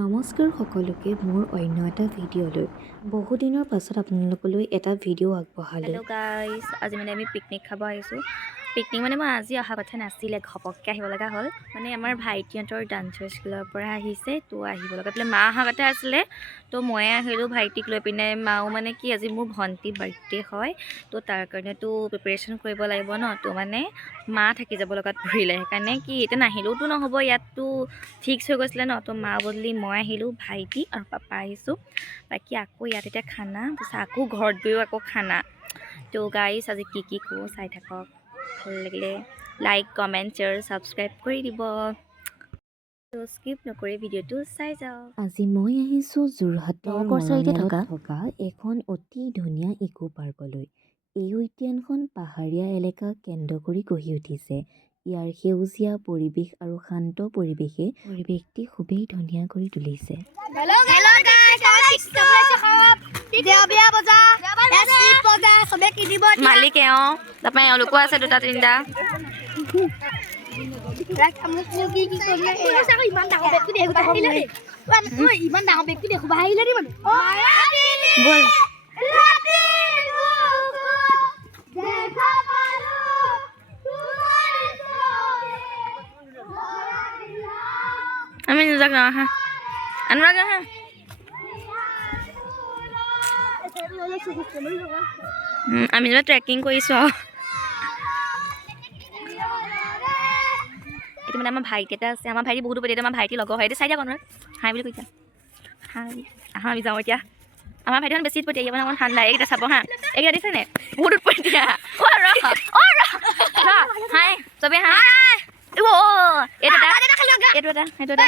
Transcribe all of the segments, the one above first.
নমস্কাৰ সকলোকে মোৰ অন্য এটা ভিডিঅ'লৈ বহুদিনৰ পাছত আপোনালোকলৈ এটা ভিডিঅ' আগবঢ়ালোঁ। হেল্ল' গাইজ, আজি মানে আমি পিকনিক খাব আহিছোঁ। পিকনিক মানে মই আজি অহা কথা নাছিলে, ঘপককৈ আহিব লগা হ'ল। মানে আমাৰ ভাইটিহঁতৰ ডান্সৰ স্কুলৰ পৰা আহিছে, তো আহিব লগা পেলাই মা অহা কথা আছিলে, তো ময়ে আহিলোঁ ভাইটিক লৈ পিনে। মাও মানে কি আজি মোৰ ভণ্টি বাৰ্থডে হয়, তো তাৰ কাৰণেতো প্ৰিপেৰেশ্যন কৰিব লাগিব ন, তো মানে মা থাকি যাব লগাত পৰিলে। সেইকাৰণে কি এতিয়া নাহিলেওতো নহ'ব, ইয়াততো ফিক্স হৈ গৈছিলে ন, তো মা বদলি মই আহিলোঁ, ভাইটি আৰু পাপা আহিছোঁ। বাকী আকৌ ইয়াত এতিয়া খানা, তাৰপিছত আকৌ ঘৰত গৈও আকৌ খানা। তো গাইজ আজি কি কৰোঁ চাই থাকক। ভাল লাগিলে লাইক, কমেণ্ট, শ্বেয়াৰ, ছাবস্ক্ৰাইব কৰি দিব। তো স্কিপ নকৰি ভিডিঅ'টো চাই যাওক। আজি মই আহিছোঁ যোৰহাটৰ মৰঙীয়ালত থকা এখন অতি ধুনীয়া ইকো পাৰ্কলৈ। এই উদ্যানখন পাহাৰীয়া এলেকা কেন্দ্ৰ কৰি গঢ়ি উঠিছে। ইয়াৰ সেউজীয়া পৰিৱেশ আৰু শান্ত পৰিৱেশে পৰিৱেশটি খুবেই ধুনীয়া কৰি তুলিছে। মালিকে তাৰপৰা এওঁলোকো আছে দুটা তিনিটা। ইমান ডাঙৰ ব্যক্তি দেখো আহিলে নি মানে আমি নোযাক যাওঁ আহা অনুৰাগ আহা। আমি যেনিবা ট্ৰেকিং কৰিছোঁ আৰু এইটো মানে আমাৰ ভাইটি এটা আছে। আমাৰ ভাইটি বহুত উপতি, আমাৰ ভাইটি লগৰ হয়। এতিয়া চাই দিয়া কণ হাই বুলি কৈছা। হাই আহা আমি যাওঁ এতিয়া। আমাৰ ভাইটিখন বেছি উৎপতীয়া, মানে অকণ ঠাণ্ডা। এইকেইটা চাব হা, এইকেইটা দিছেনে বহুত উৎপতীয়া। হাই চবেই হা। এইটো এটা এইটো এটা সেইটো এটা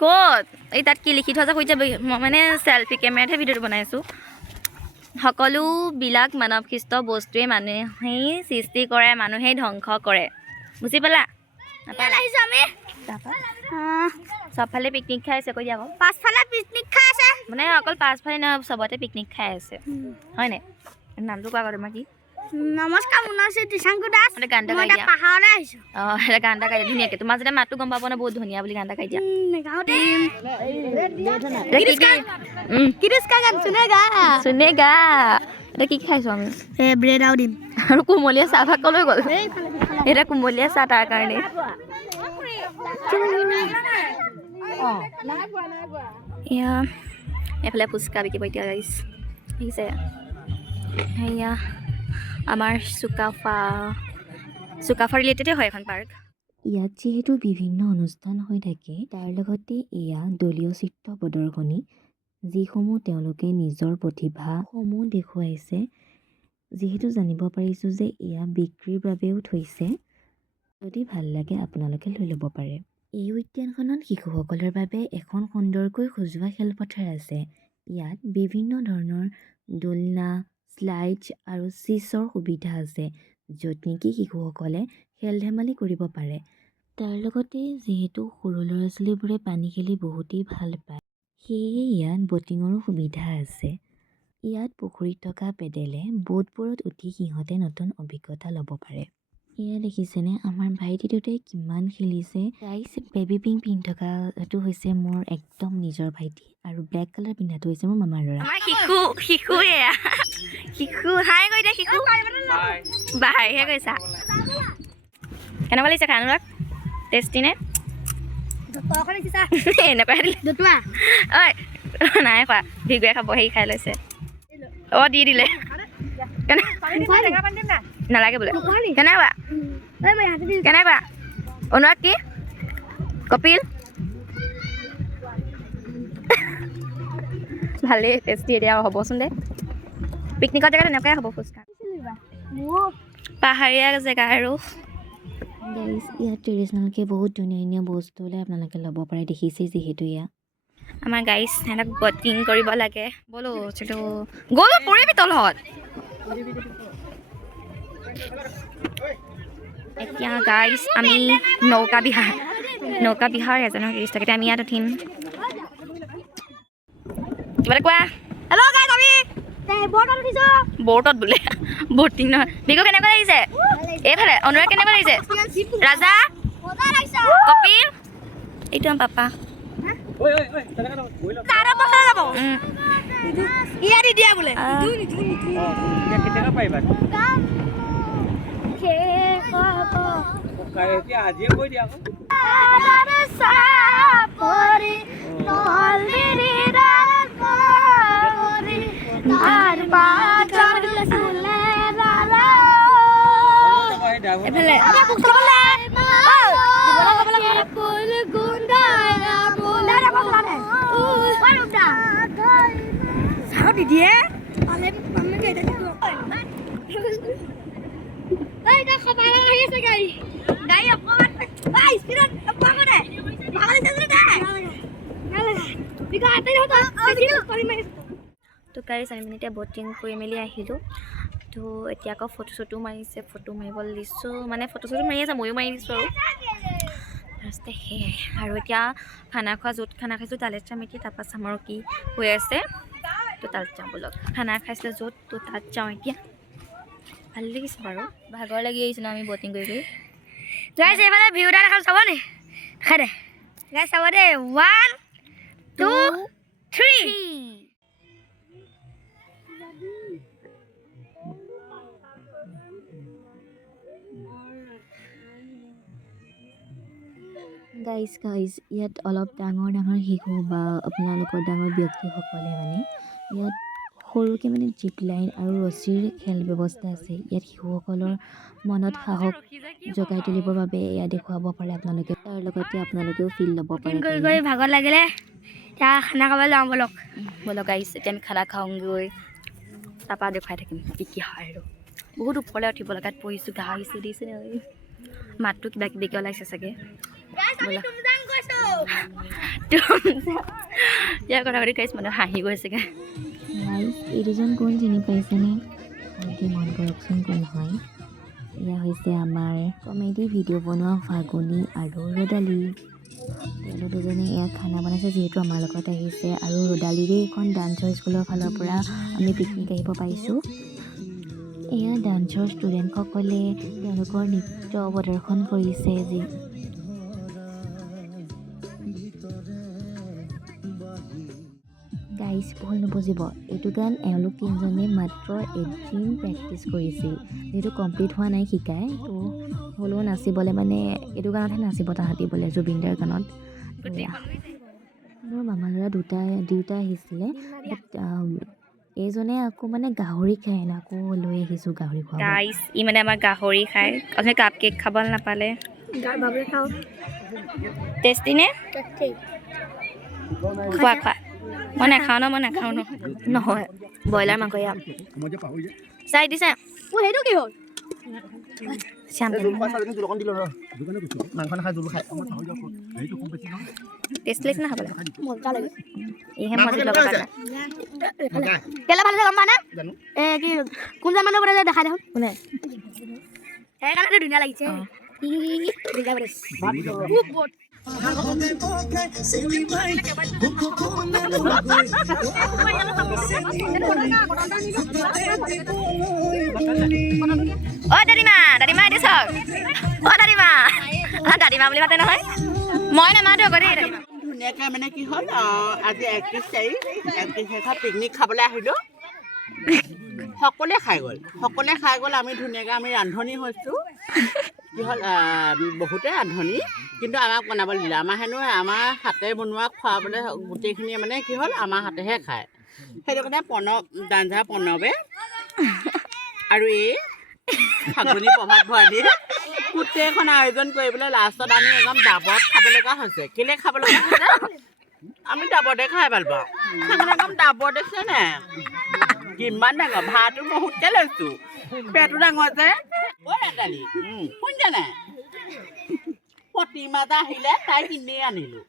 ক'ত এই তাত কি লিখি থোৱা যে কৈছে, মই মানে চেল্ফি কেমেৰাতহে ভিডিঅ'টো বনাইছোঁ। সকলোবিলাক মানৱসৃষ্ট বস্তুৱে মানুহেই সৃষ্টি কৰে, মানুহেই ধ্বংস কৰে। বুজি পালা? চবফালে পিকনিক খাই আছে, কৈ দিয়া আকৌ। পাছফালে পিকনিক খাই আছে, মানে অকল পাছফালে নহয়, চবতে পিকনিক খাই আছে, হয়নে? নামটো কোৱা আকৌ তোমাৰ কি? নমস্কাৰ, মোৰ নাম শ্ৰী ত্ৰিশাংকু দাস। গান এটা গাই দিয়া। পাহাৰলৈ আহিছোঁ। অঁ এটা গান এটা গাই দিয়া ধুনীয়াকৈ। তোমাৰ যেতিয়া মাতটো গম পাব ন বহুত ধুনীয়া বুলি গান এটা গাই দিয়া। চুনেগা এতিয়া কি খাইছো আমি? ব্ৰেড আৰু দিম আৰু কুমলীয়া চাহ ভাগ কলৈ গ'ল? এতিয়া কুমলীয়া চাহ তাৰ কাৰণে। এয়া এইফালে ফুচকা বিকিব এতিয়া গাইছ দেখিছে। সেয়া আমাৰ চুকাফা ৰিলেটেডে হয় এখন পাৰ্ক। ইয়াত যিহেতু বিভিন্ন অনুষ্ঠান হৈ থাকে, তাৰ লগতে এয়া দলীয় চিত্ৰ প্ৰদৰ্শনী, যিসমূহ তেওঁলোকে নিজৰ প্ৰতিভাসমূহ দেখুৱাইছে। যিহেতু জানিব পাৰিছোঁ যে এয়া বিক্ৰীৰ বাবেও থৈছে, যদি ভাল লাগে আপোনালোকে লৈ ল'ব পাৰে। এই উদ্যানখনত শিশুসকলৰ বাবে এখন সুন্দৰকৈ সজোৱা খেলপথাৰ আছে। ইয়াত বিভিন্ন ধৰণৰ দোলনা, শ্লাইডছ আৰু চিছৰ সুবিধা আছে, য'ত নেকি শিশুসকলে খেল ধেমালি কৰিব পাৰে। তাৰ লগতে যিহেতু সৰু ল'ৰা ছোৱালীবোৰে পানী খেলি বহুতেই ভাল পায়, সেয়ে ইয়াত ব'টিঙৰো সুবিধা আছে। ইয়াত পুখুৰীত থকা পেডেলে বোটবোৰত উঠি সিহঁতে নতুন অভিজ্ঞতা ল'ব পাৰে। এয়া দেখিছেনে আমাৰ ভাইটি দুটাই কিমান খেলিছে। গাইছ বেবী পিংক পিন্ধি থকাটো হৈছে মোৰ একদম নিজৰ ভাইটি, আৰু ব্লেক কালাৰ পিন্ধাটো হৈছে মোৰ মামাৰ ল'ৰা। আমাৰ শিশু এয়া শিশু হাই কৈ দিয়া। শিশু বাহাইহে কৈছা। কেনেকুৱা লাগিছে খাই অনুৰাগ? টেষ্টি নে? এনেকুৱা দিলে ঐ নাই খোৱা, ভিগুৱে খাব, হেৰি খাই লৈছে। অঁ দি দিলে নালাগে বোলে। কেনেকুৱা কেনেকুৱা অনুৰাগ? কি কপিল? ভালেই টেষ্টি। এতিয়া হ'বচোন দে, পিকনিকৰ জেগাত এনেকুৱাই হ'ব ফুচকা, পাহাৰীয়া জেগা আৰু। গাইছ ইয়াত ট্ৰেডিশ্যনেলকৈ বহুত ধুনীয়া ধুনীয়া বস্তু ওলাই, আপোনালোকে ল'ব পাৰে। দেখিছেই যিহেতু এয়া আমাৰ গাইছ সিহঁতক বটিং কৰিব লাগে। বলো গ'ল পৰিবি তলত। এতিয়া গাইছ আমি নৌকা বিহাৰ এজনৰ 30 টকাতে আমি ইয়াত উঠিম। কিবা এটা কোৱা। হেল্ল' গাইজ, আমি বৰ্ডত বোলে বৰ্টিং নহয় বিকু কেনেকুৱা লাগিছে এইফালে অনুৰাগ কেনেকুৱা লাগিছে ৰাজা কপিল এইটো আমাৰ পাপা এফালে দিয়ে তো গাড়ী আমি মানে এতিয়া বটিং কৰি মেলি আহিলোঁ তো এতিয়া আকৌ ফটো চটো মাৰিছে ফটো মাৰিবলৈ দিছোঁ মানে ফটো চটো মাৰি আছে ময়ো মাৰি দিছোঁ আৰু ফাৰ্ষ্টে সেয়াই আৰু এতিয়া খানা খোৱা য'ত খানা খাইছোঁ তালৈ যাম এতিয়া তাৰপৰা চাম আৰু কি হৈ আছে তো তাত যাম বলক খানা খাইছিলে য'ত তো তাত যাওঁ এতিয়া ভাল লাগিছে বাৰু ভাগৰ লাগি আহিছোঁ ন আমি বটিং কৰি কৰি গাইছ এইফালে ভিউ এটা দেখাম চাব নি দেখাই দে গাইছ চাব দে 1 2 3 গাইজ ইয়াত অলপ ডাঙৰ শিশু বা আপোনালোকৰ ডাঙৰ ব্যক্তিসকলে মানে ইয়াত সৰুকৈ মানে জিপ লাইন আৰু ৰছীৰ খেল ব্যৱস্থা আছে ইয়াত শিশুসকলৰ মনত সাহস জগাই তুলিবৰ বাবে এয়া দেখুৱাব পাৰে আপোনালোকে তাৰ লগতে আপোনালোকেও ফিল ল'ব পাৰে ভাগৰ লাগিলে এতিয়া খানা খাবলৈ যাওঁ বলক বলক গাইছ এতিয়া আমি খানা খাওঁগৈ তাৰপৰা দেখুৱাই থাকিম কি কি হয় আৰু বহুত ওপৰলৈ উঠিব লগাত পঢ়িছোঁ গা আহিছে দিছে মাতটো কিবা কিবিকৈ ওলাইছে চাগে ইয়াৰ কথা পাতি গাইছ মানুহ হাঁহি গৈছেগৈ গাইজ এই দুজন কোন চিনি পাইছেনে ভালকৈ মন কৰকচোন কোন হয় এয়া হৈছে আমাৰ কমেডি ভিডিঅ' বনোৱা ফাগুনি আৰু ৰ'দালি তেওঁলোক দুজনে ইয়াত খানা বনাইছে যিহেতু আমাৰ লগত আহিছে আৰু ৰ'দালিৰে এখন ডান্সৰ স্কুলৰ ফালৰ পৰা আমি পিকনিক আহিব পাৰিছোঁ এয়া ডান্সৰ ষ্টুডেণ্টসকলে তেওঁলোকৰ নৃত্য প্ৰদৰ্শন কৰিছে যি গাইজ ভুল নুবুজিব এইটো গান এওঁলোক তিনিজনে মাত্ৰ এদিন প্ৰেক্টিচ কৰিছিল যিহেতু কমপ্লিট হোৱা নাই শিকাই তো হ'লেও নাচিবলৈ মানে এইটো গানতহে নাচিব তাহাঁতি বোলে জুবিনদাৰ গানত মোৰ মামা ল'ৰা দুটা আহিছিলে বাট এইজনে আকৌ মানে গাহৰি খায় না আকৌ লৈ আহিছোঁ গাহৰি খোৱা গাইছ ই মানে আমাৰ গাহৰি খায় আপুনি কাপ কেক খাবলৈ নাপালে টেষ্টি নে খোৱা খোৱা মই নাখাওঁ ন নহয় ব্ৰইলাৰ মাংস ইয়াত চাই দিছে সেইটো কি হ'ল টেষ্ট লাগিছে না খাবলৈ মজা লাগে এইহে মজা লগা কেলে ভাল গম পানে কি কোন জামানৰ পৰা দেখাই দেখোন কোনে সেইকাৰণে ধুনীয়া লাগিছে দাদিমা এটি চাওক দাদিমা বুলি মাতে নহয় মই নামাতো আকৌ দেই ধুনীয়াকৈ মানে কি হ'ল আজি 31 তাৰিখ পিকনিক খাবলৈ আহিলোঁ সকলোৱে খাই গ'ল আমি ধুনীয়াকৈ আমি ৰান্ধনি হৈছোঁ কি হ'ল বহুতে ৰান্ধনি কিন্তু আমাক বনাবলৈ দিলে আমাৰ হাতে বনোৱা খোৱাবলৈ গোটেইখিনিয়ে মানে কি হ'ল আমাৰ হাতেহে খায় সেইটো কাৰণে প্ৰণৱে আৰু এই ফাগুনি প্ৰভাত ভৰালী গোটেইখন আয়োজন কৰিবলৈ লাষ্টত আমি একদম ডাবত খাব লগা হৈছে কেলৈ খাব লগা হৈছে আমি ডাবতে খাই ভাল পাওঁ সেইকাৰণে একদম ডাবত দেখিছে নে কিমান ডাঙৰ ভাতো বহুতকৈ লৈছোঁ পেটো ডাঙৰ যে ৰাতালি শুনিছে নাই প্ৰতিমা এটা আহিলে তাই কিনি আনিলোঁ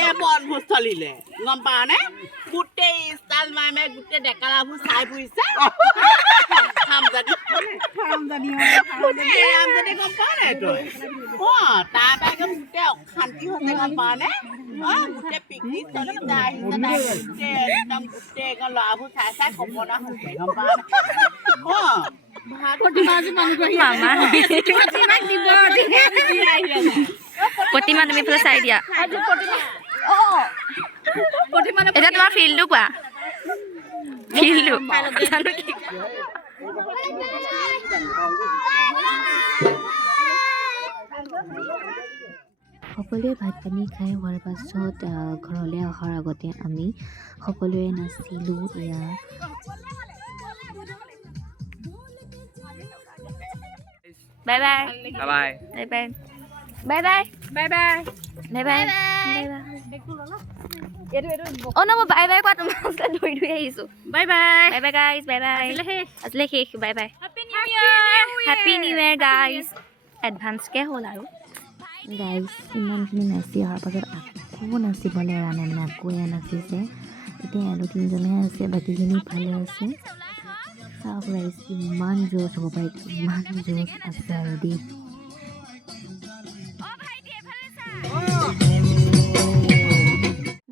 এই বনভোজস্থলীলে গম পাৱনে গোটেই ষ্টাইল মাৰে গোটেই ডেকালাবোৰ চাই ফুৰিছে গম পাৱ নাই তই তাৰপৰা একদম গোটেই অশান্তি হৈছে গম পাৱনে গোটেই পিকনিক চলি যায় গোটেই একদম গোটেই একদম ল'ৰাবোৰ চাই চাই কল্পনা হৈছে গম পাওঁ মামা প্ৰতিমা তুমি এইফালে চাই দিয়া এতিয়া তোমাৰ ফিল্ডটো কোৱা ফিল্ডটো জানো কি সকলোৱে ভাত পানী খাই হোৱাৰ পাছত ঘৰলৈ অহাৰ আগতে আমি সকলোৱে নাচিলোঁ এয়া bye bye Bye bye. Bye bye bye bye bye bye bye অ' ন মই বাই বাই কোৱা তোমাৰ ওচৰত ধৰি ধৰি আহিছোঁ bye bye bye bye guys bye bye আজিলে শেষ bye bye happy new year guys এডভান্সকৈ হ'ল আৰু গাইজ ইমানখিনি নাচি অহাৰ পাছত আকৌ নাচিবলৈ এৰা নাই মানে আকৌ এয়া নাচিছে এতিয়া এলো তিনিজনহে আছে বাকীখিনি ভালে আছে চাওক গাইজ ইমান জোচ হ'ব পাৰে ইমান জোচ আছে আৰু দেই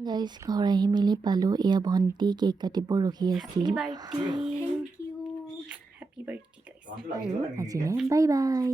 গাইজ ঘৰ আহি মেলি পালোঁ এয়া ভণ্টি কেক কাটিব ৰখি আছিল birthday thank you happy birthday guys আৰু আজিলৈ বাই বাই